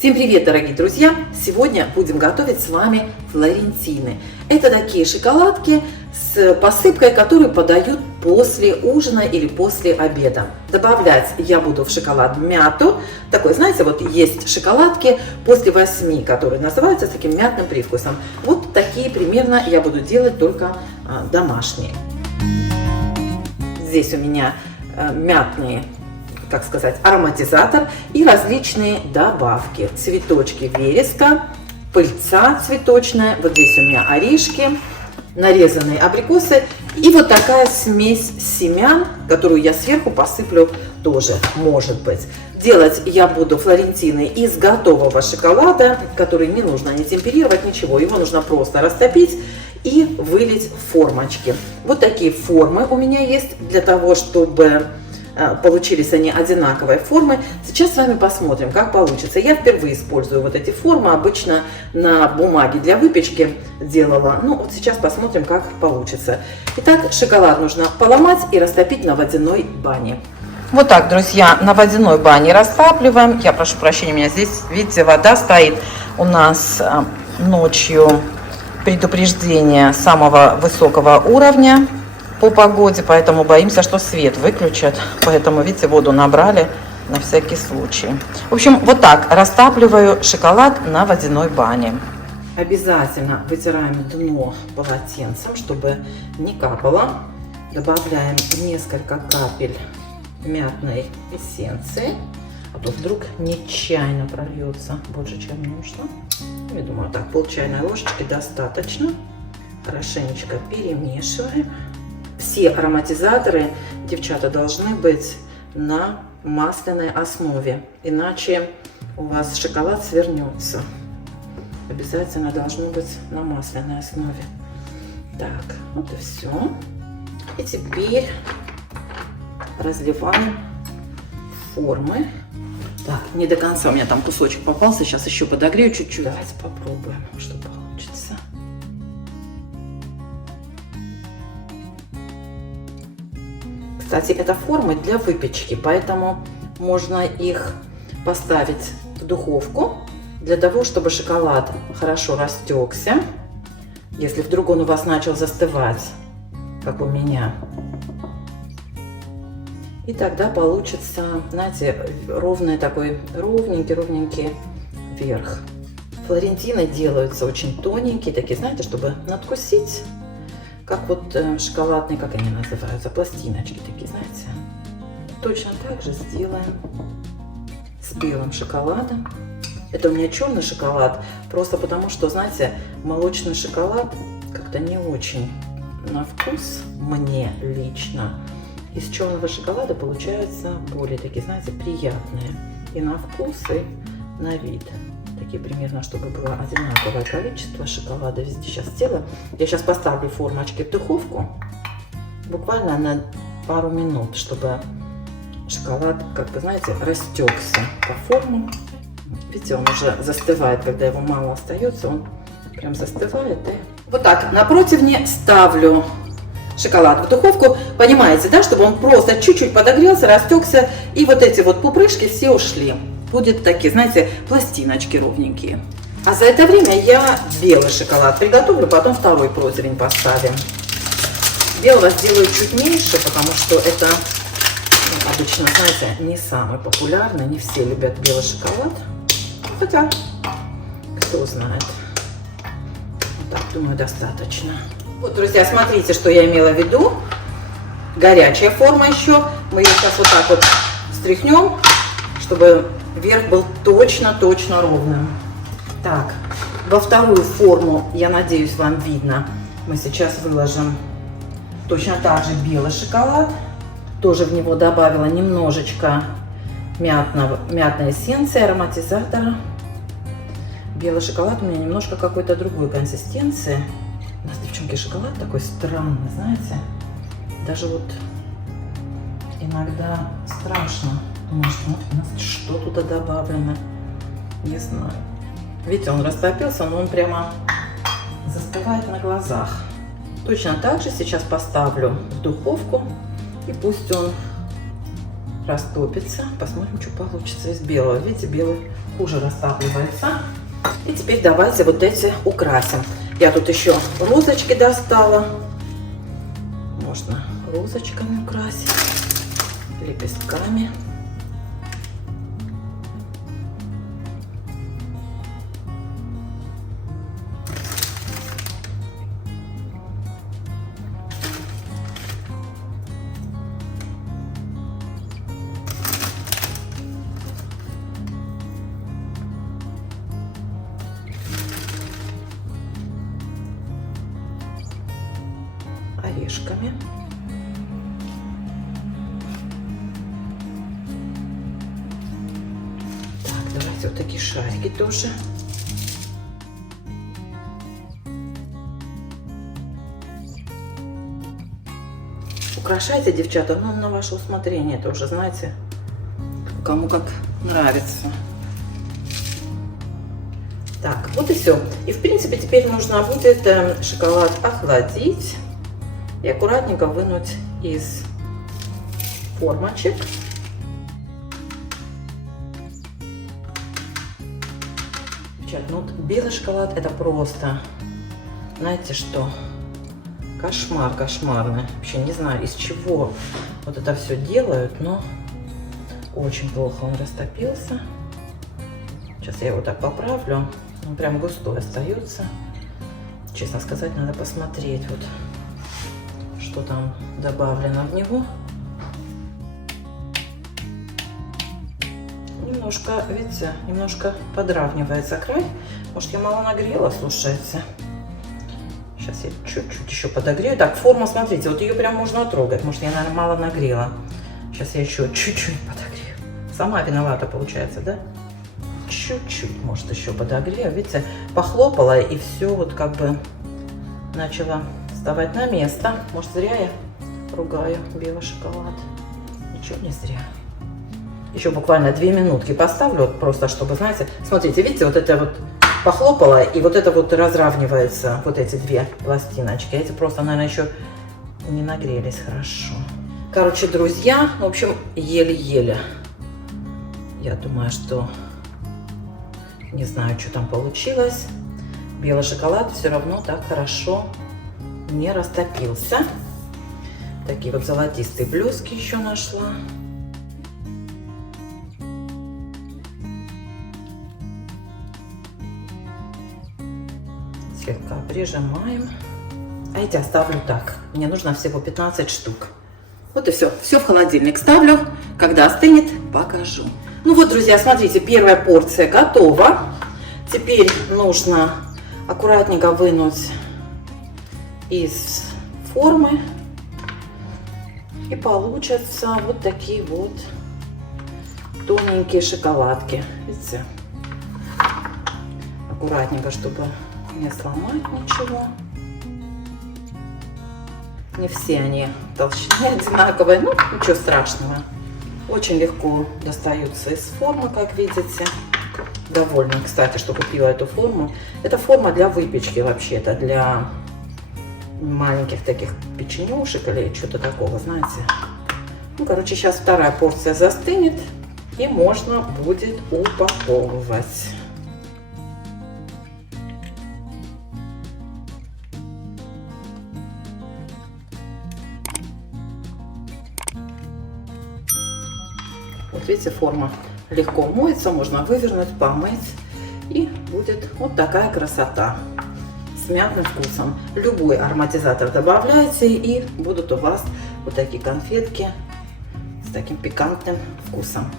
Всем привет, дорогие друзья! Сегодня будем готовить с вами флорентины. Это такие шоколадки с посыпкой, которую подают после ужина или после обеда. Добавлять я буду в шоколад мяту. Такой, знаете, вот есть шоколадки после 8, которые называются с таким мятным привкусом. Вот такие примерно я буду делать, только домашние. Здесь у меня мятные, как сказать, ароматизатор и различные добавки. Цветочки вереска, пыльца цветочная, вот здесь у меня орешки, нарезанные абрикосы и вот такая смесь семян, которую я сверху посыплю тоже, может быть. Делать я буду флорентины из готового шоколада, который не нужно не темперировать, ничего, его нужно просто растопить и вылить в формочки. Вот такие формы у меня есть для того, чтобы получились они одинаковой формы. Сейчас с вами посмотрим, как получится. Я впервые использую вот эти формы. Обычно на бумаге для выпечки делала. Ну, вот сейчас посмотрим, как получится. Итак, шоколад нужно поломать и растопить на водяной бане. Вот так, друзья, на водяной бане растапливаем. Я прошу прощения, у меня здесь, видите, вода стоит. У нас ночью предупреждение самого высокого уровня по погоде, поэтому боимся, что свет выключат. Поэтому, видите, воду набрали на всякий случай. В общем, вот так растапливаю шоколад на водяной бане. Обязательно вытираем дно полотенцем, чтобы не капало. Добавляем несколько капель мятной эссенции, а то вдруг нечаянно прольется больше, чем нужно. Я думаю, так, пол чайной ложечки достаточно. Хорошенечко перемешиваем. Все ароматизаторы, девчата, должны быть на масляной основе, иначе у вас шоколад свернется. Обязательно должно быть на масляной основе. Так, вот и все. И теперь разливаем формы. Так, не до конца у меня там кусочек попался, сейчас еще подогрею чуть-чуть. Давайте попробуем, что получится. Кстати, это формы для выпечки, поэтому можно их поставить в духовку для того, чтобы шоколад хорошо растекся. Если вдруг он у вас начал застывать, как у меня, и тогда получится, знаете, ровный такой, ровненький верх. Флорентины делаются очень тоненькие, такие, знаете, чтобы надкусить. Как вот шоколадные, как они называются, пластиночки такие, знаете. Точно так же сделаем с белым шоколадом. Это у меня черный шоколад, просто потому что, знаете, молочный шоколад как-то не очень на вкус мне лично. Из черного шоколада получаются более такие, знаете, приятные и на вкус, и на вид. Такие примерно, чтобы было одинаковое количество шоколада везде сейчас сделаю. Я сейчас поставлю формочки в духовку буквально на пару минут, чтобы шоколад, как бы, знаете, растекся по форму. Видите, он уже застывает, когда его мало остается, он прям застывает. И вот так на противне ставлю шоколад в духовку. Понимаете, да, чтобы он просто чуть-чуть подогрелся, растекся, и вот эти вот пупырышки все ушли. Будут такие, знаете, пластиночки ровненькие. А за это время я белый шоколад приготовлю, потом второй противень поставим. Белого сделаю чуть меньше, потому что это обычно, знаете, не самый популярный. Не все любят белый шоколад. Хотя, кто знает. Вот так, думаю, достаточно. Вот, друзья, смотрите, что я имела в виду. Горячая форма еще. Мы ее сейчас вот так вот встряхнем, чтобы верх был точно ровным. Так, во вторую форму, я надеюсь, вам видно, мы сейчас выложим точно так же белый шоколад. Тоже в него добавила немножечко мятной эссенции, ароматизатора. Белый шоколад у меня немножко какой-то другой консистенции. У нас, девчонки, шоколад такой странный, знаете. Даже вот иногда страшно. Думаю, что туда добавлено, не знаю. Видите, он растопился, но он прямо застывает на глазах. Точно так же сейчас поставлю в духовку, и пусть он растопится. Посмотрим, что получится из белого. Видите, белый хуже растапливается. И теперь давайте вот эти украсим. Я тут еще розочки достала. Можно розочками украсить, лепестками. Орешками. Так, давайте вот такие шарики тоже. Украшайте, девчата, но на ваше усмотрение. Это уже, знаете, кому как нравится. Так, вот и все. И, в принципе, теперь нужно будет шоколад охладить и аккуратненько вынуть из формочек. Ну, вот белый шоколад — это просто, знаете что, кошмар кошмарный. Вообще не знаю, из чего вот это все делают, но очень плохо он растопился. Сейчас я его так поправлю. Он прям густой остается. Честно сказать, надо посмотреть, вот, что там добавлено в него. Немножко, видите, немножко подравнивается край. Может, я мало нагрела, слушайте. Сейчас я чуть-чуть еще подогрею. Так, форма, смотрите, вот ее прям можно трогать. Может, я, наверное, мало нагрела. Сейчас я еще чуть-чуть подогрею. Сама виновата, получается, да? Чуть-чуть, может, еще подогрею. Видите, похлопала, и все вот как бы начало вставать на место. Может, зря я ругаю белый шоколад. Ничего не зря. Еще буквально 2 минутки поставлю, вот просто чтобы, знаете, смотрите, видите, вот это вот похлопала, и вот это вот разравнивается, вот эти 2 пластиночки. Эти просто, наверное, еще не нагрелись хорошо. Короче, друзья, в общем, еле-еле. Я думаю, что не знаю, что там получилось. Белый шоколад все равно так хорошо не растопился. Такие вот золотистые блески еще нашла. Слегка прижимаем. А эти оставлю так. Мне нужно всего 15 штук. Вот и все. Все в холодильник ставлю. Когда остынет, покажу. Ну вот, друзья, смотрите, первая порция готова. Теперь нужно аккуратненько вынуть из формы. И получатся вот такие вот тоненькие шоколадки. Видите? Аккуратненько, чтобы не сломать ничего. Не все они толщины одинаковые, ну ничего страшного. Очень легко достаются из формы, как видите. Довольна, кстати, что купила эту форму. Это форма для выпечки вообще-то, для маленьких таких печенюшек или что-то такого, знаете. Ну, короче, сейчас вторая порция застынет, и можно будет упаковывать. Вот видите, форма легко моется, можно вывернуть, помыть, и будет вот такая красота с мятным вкусом. Любой ароматизатор добавляйте, и будут у вас вот такие конфетки с таким пикантным вкусом.